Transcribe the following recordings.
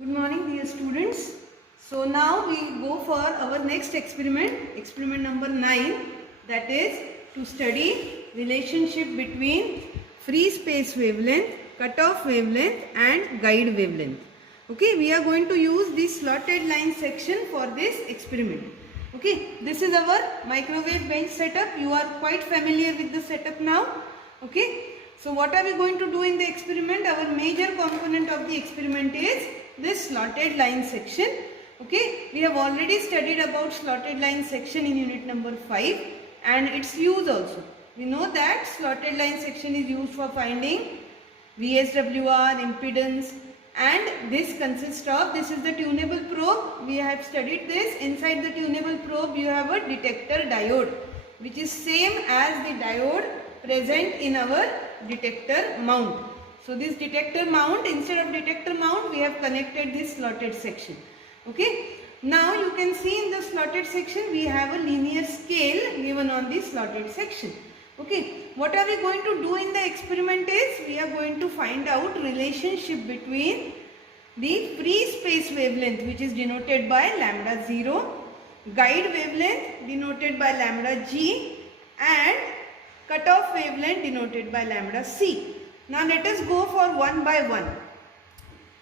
Good morning dear students. So now we go for our next experiment number 9, that is to study relationship between free space wavelength, cutoff wavelength and guide wavelength. Okay, we are going to use this slotted line section for this experiment. Okay, this is our microwave bench setup. You are quite familiar with the setup now. Okay, so what are we going to do in the experiment? Our major component of the experiment is this slotted line section. Okay, we have already studied about slotted line section in unit number 5 and its use also. We know that slotted line section is used for finding VSWR, impedance, and this consists of, this is the tunable probe. We have studied this. Inside the tunable probe you have a detector diode which is same as the diode present in our detector mount. So this detector mount, instead of detector mount we have connected this slotted section. Okay. Now you can see in the slotted section we have a linear scale given on the slotted section. Okay. What are we going to do in the experiment is, we are going to find out relationship between the free space wavelength which is denoted by lambda 0, guide wavelength denoted by lambda g, and cutoff wavelength denoted by lambda c. Now let us go for one by one.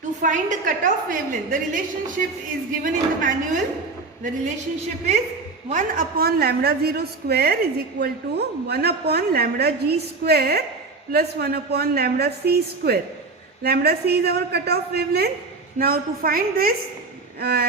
To find the cutoff wavelength, the relationship is given in the manual. The relationship is 1 upon lambda 0 square is equal to 1 upon lambda g square plus 1 upon lambda c square. Lambda c is our cutoff wavelength. Now to find this,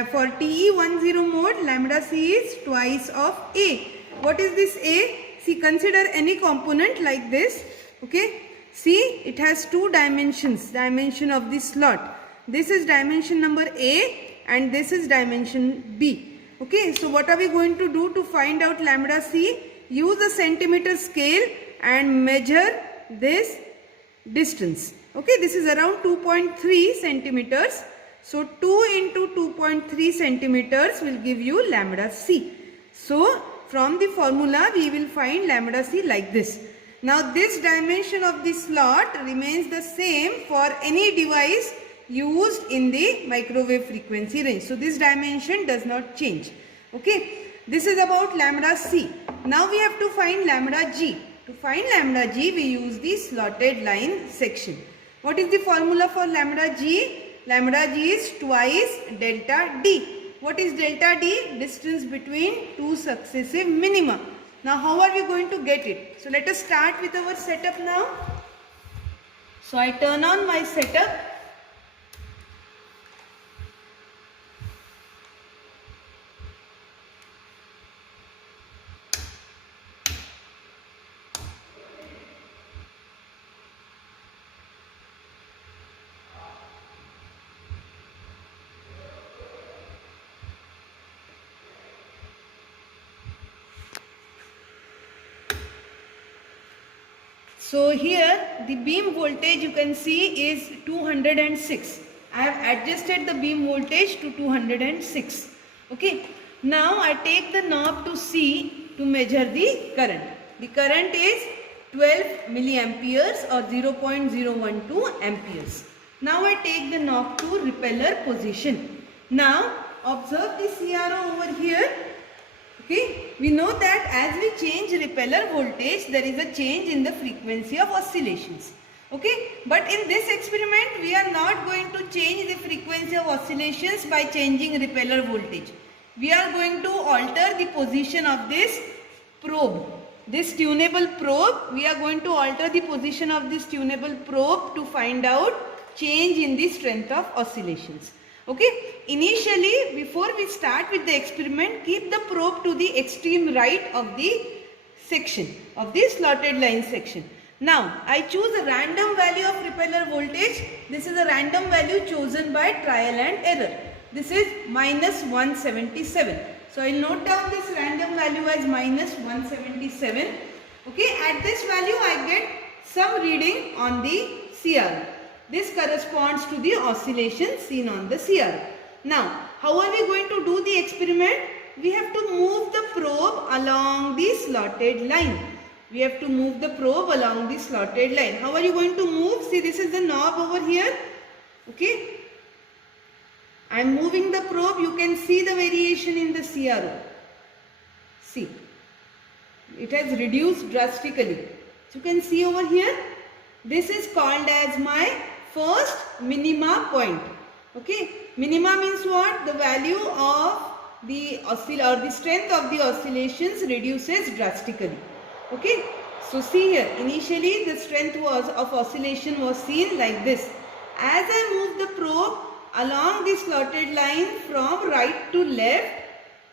for TE10 mode, lambda c is twice of A. What is this A? See, consider any component like this. Okay. See, it has two dimensions, dimension of the slot. This is dimension number A and this is dimension B. Okay, so what are we going to do to find out lambda C? Use a centimeter scale and measure this distance. Okay, this is around 2.3 centimeters. So 2 into 2.3 centimeters will give you lambda C. So from the formula we will find lambda C like this. Now this dimension of the slot remains the same for any device used in the microwave frequency range. So this dimension does not change. Okay. This is about lambda C. Now we have to find lambda G. To find lambda G we use the slotted line section. What is the formula for lambda G? Lambda G is twice delta D. What is delta D? Distance between two successive minima. Now how are we going to get it? So let us start with our setup now. So I turn on my setup. So here the beam voltage you can see is 206. I have adjusted the beam voltage to 206. Okay. Now I take the knob to C to measure the current. The current is 12 milliamperes or 0.012 amperes. Now I take the knob to repeller position. Now observe the CRO over here. Okay, we know that as we change repeller voltage, there is a change in the frequency of oscillations. Okay, but in this experiment, we are not going to change the frequency of oscillations by changing repeller voltage. We are going to alter the position of this probe. This tunable probe, we are going to alter the position of this tunable probe to find out change in the strength of oscillations. Okay, initially before we start with the experiment, keep the probe to the extreme right of the section, of the slotted line section. Now, I choose a random value of repeller voltage. This is a random value chosen by trial and error. This is minus 177. So, I will note down this random value as minus 177. Okay, at this value I get some reading on the CR. This corresponds to the oscillation seen on the CR. Now, how are we going to do the experiment? We have to move the probe along the slotted line. We have to move the probe along the slotted line. How are you going to move? See, this is the knob over here. Okay. I am moving the probe. You can see the variation in the CRO. See, it has reduced drastically. So you can see over here, this is called as my first minima point. Okay, minima means what? The value of the strength of the oscillations reduces drastically. Okay, so see here, initially the strength of oscillation was seen like this. As I move the probe along the slotted line from right to left,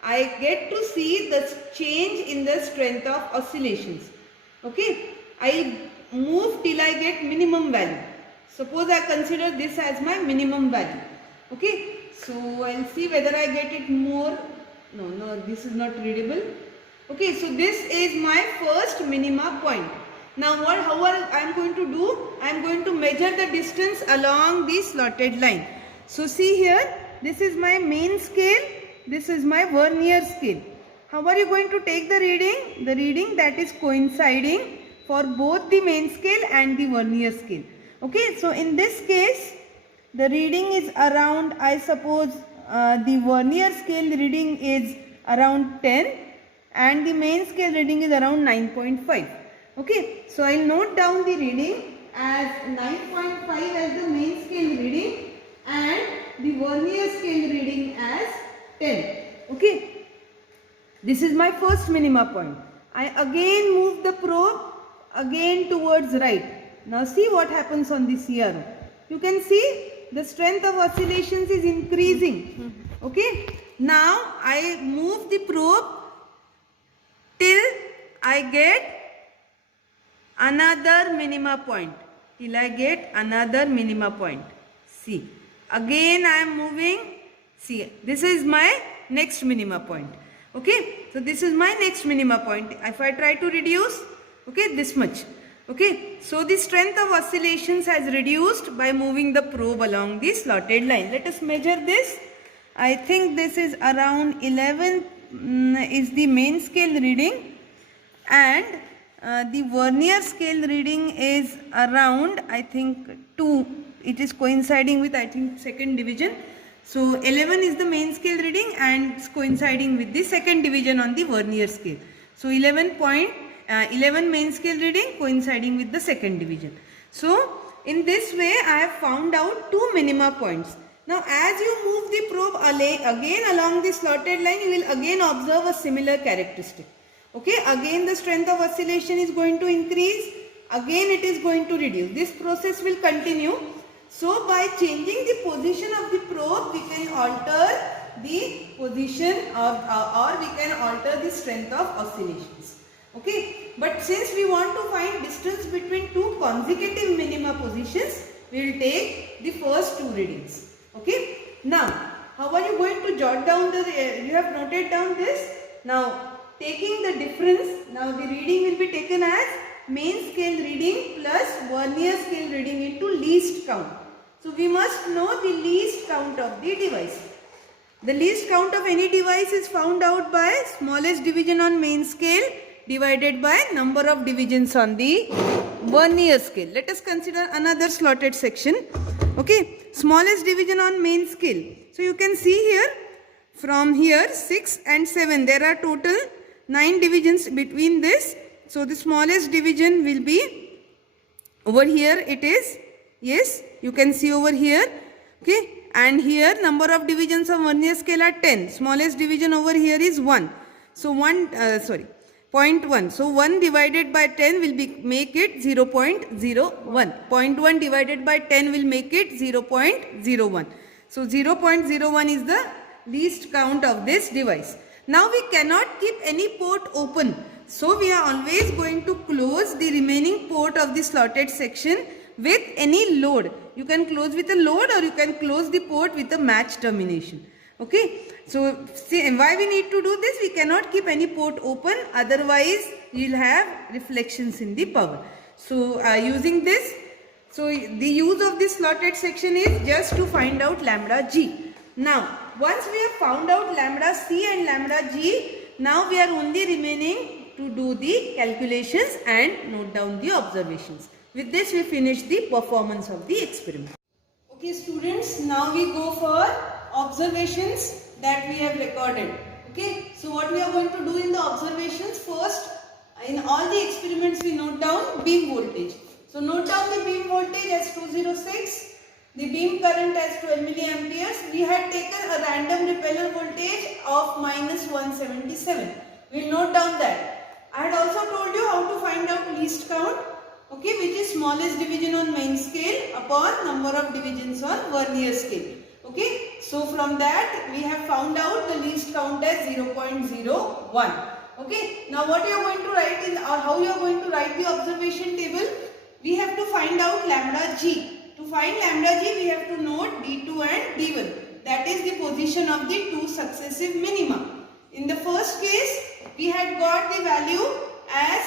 I get to see the change in the strength of oscillations. Okay, I move till I get minimum value. Suppose I consider this as my minimum value. Okay, so I'll see whether I get it more. No, this is not readable. Okay, so this is my first minima point. Now how I am going to do? I am going to measure the distance along the slotted line. So see here, this is my main scale, this is my vernier scale. How are you going to take the reading? The reading that is coinciding for both the main scale and the vernier scale. Okay, so in this case, the reading is around, I suppose the vernier scale reading is around 10 and the main scale reading is around 9.5. Okay, so I will note down the reading as 9.5 as the main scale reading and the vernier scale reading as 10. Okay, this is my first minima point. I again move the probe again towards right. Now see what happens on the CRO. You can see the strength of oscillations is increasing. Okay, now I move the probe till I get another minima point. Till I get another minima point. See, again I am moving. See, this is my next minima point. Okay, so this is my next minima point. If I try to reduce, okay, this much. Okay, so the strength of oscillations has reduced by moving the probe along the slotted line. Let us measure this. I think this is around 11 is the main scale reading and the vernier scale reading is around, I think, 2. It is coinciding with, I think, second division. So 11 is the main scale reading and it's coinciding with the second division on the vernier scale. So 11 main scale reading coinciding with the second division. So in this way I have found out 2 minima points. Now as you move the probe again along the slotted line, you will again observe a similar characteristic. Okay, again the strength of oscillation is going to increase, again it is going to reduce. This process will continue. So by changing the position of the probe, we can alter the position or we can alter the strength of oscillations. Okay, but since we want to find distance between two consecutive minima positions, we will take the first 2 readings. Okay, now how are you going to jot down you have noted down this. Now taking the difference, now the reading will be taken as main scale reading plus vernier scale reading into least count. So we must know the least count of the device. The least count of any device is found out by smallest division on main scale divided by number of divisions on the vernier scale. Let us consider another slotted section. Okay, smallest division on main scale. So you can see here, from here 6 and 7, there are total 9 divisions between this. So the smallest division will be over here. It is, yes, you can see over here. Okay, and here number of divisions of vernier scale are 10. Smallest division over here is 1. So 0.1. So 1 divided by 10 will make it 0.01. 0.1 divided by 10 will make it 0.01. So 0.01 is the least count of this device. Now we cannot keep any port open. So we are always going to close the remaining port of the slotted section with any load. You can close with a load or you can close the port with a match termination. Okay. So see why we need to do this. We cannot keep any port open, otherwise you will have reflections in the power. So using this, so the use of this slotted section is just to find out lambda G. Now once we have found out lambda C and lambda G, now we are only remaining to do the calculations and note down the observations. With this we finish the performance of the experiment. Okay students, now we go for observations that we have recorded. Okay, so what we are going to do in the observations, first in all the experiments we note down beam voltage. So note down the beam voltage as 206, the beam current as 12 milliamperes. We had taken a random repeller voltage of minus 177. We will note down that. I had also told you how to find out least count, okay, which is smallest division on main scale upon number of divisions on vernier scale. Okay, so from that we have found out the least count as 0.01. Okay, now what you are going to write in, or how you are going to write the observation table? We have to find out lambda g. To find lambda g, we have to note D2 and D1. That is the position of the two successive minima. In the first case, we had got the value as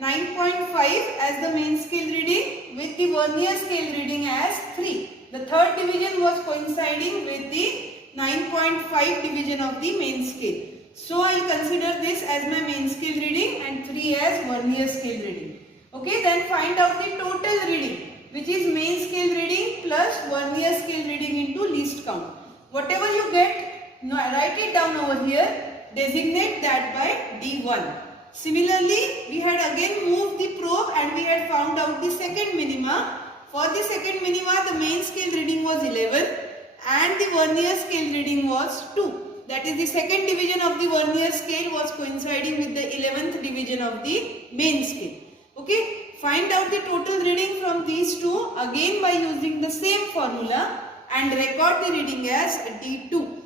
9.5 as the main scale reading with the vernier scale reading as 3. The third division was coinciding with the 9.5 division of the main scale. So I consider this as my main scale reading and 3 as vernier scale reading. Okay, then find out the total reading, which is main scale reading plus vernier scale reading into least count. Whatever you get, write it down over here, designate that by D1. Similarly, we had again moved the probe and we had found out the second minima. For the second minima, the main scale reading was 11 and the vernier scale reading was 2. That is, the second division of the vernier scale was coinciding with the 11th division of the main scale. Okay, find out the total reading from these two again by using the same formula and record the reading as D2.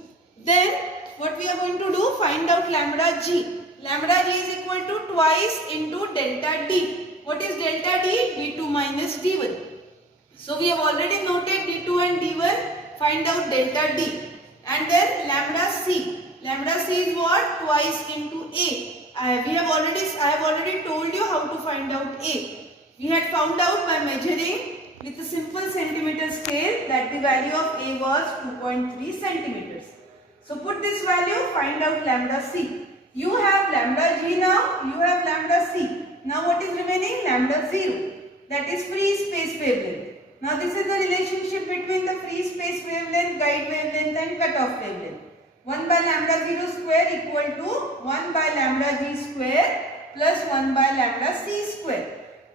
Then what we are going to do, find out lambda g. Lambda g is equal to twice into delta d. What is delta d? D2 minus D1. So we have already noted D2 and D1. Find out delta d. And then lambda c. Lambda c is what? Twice into a. I have already told you how to find out a. We had found out by measuring with a simple centimeter scale that the value of a was 2.3 centimeters. So put this value, find out lambda c. You have lambda g now, you have lambda c. Now what is remaining? Lambda 0. That is free space wavelength. Now this is the relationship between the free space wavelength, guide wavelength and cutoff wavelength. 1 by lambda 0 square equal to 1 by lambda g square plus 1 by lambda c square.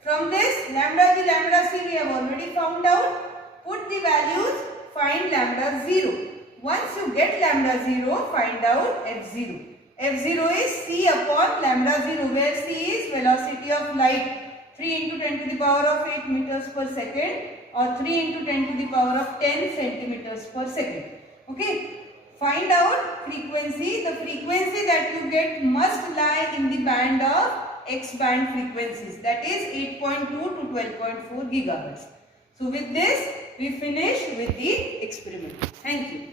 From this lambda g, lambda c we have already found out. Put the values, find lambda 0. Once you get lambda 0, find out f0. f0 is c upon lambda 0, where c is velocity of light, 3 into 10 to the power of 8 meters per second or 3 into 10 to the power of 10 centimeters per second. Okay. Find out frequency. The frequency that you get must lie in the band of X band frequencies, that is 8.2 to 12.4 gigahertz. So with this we finish with the experiment. Thank you.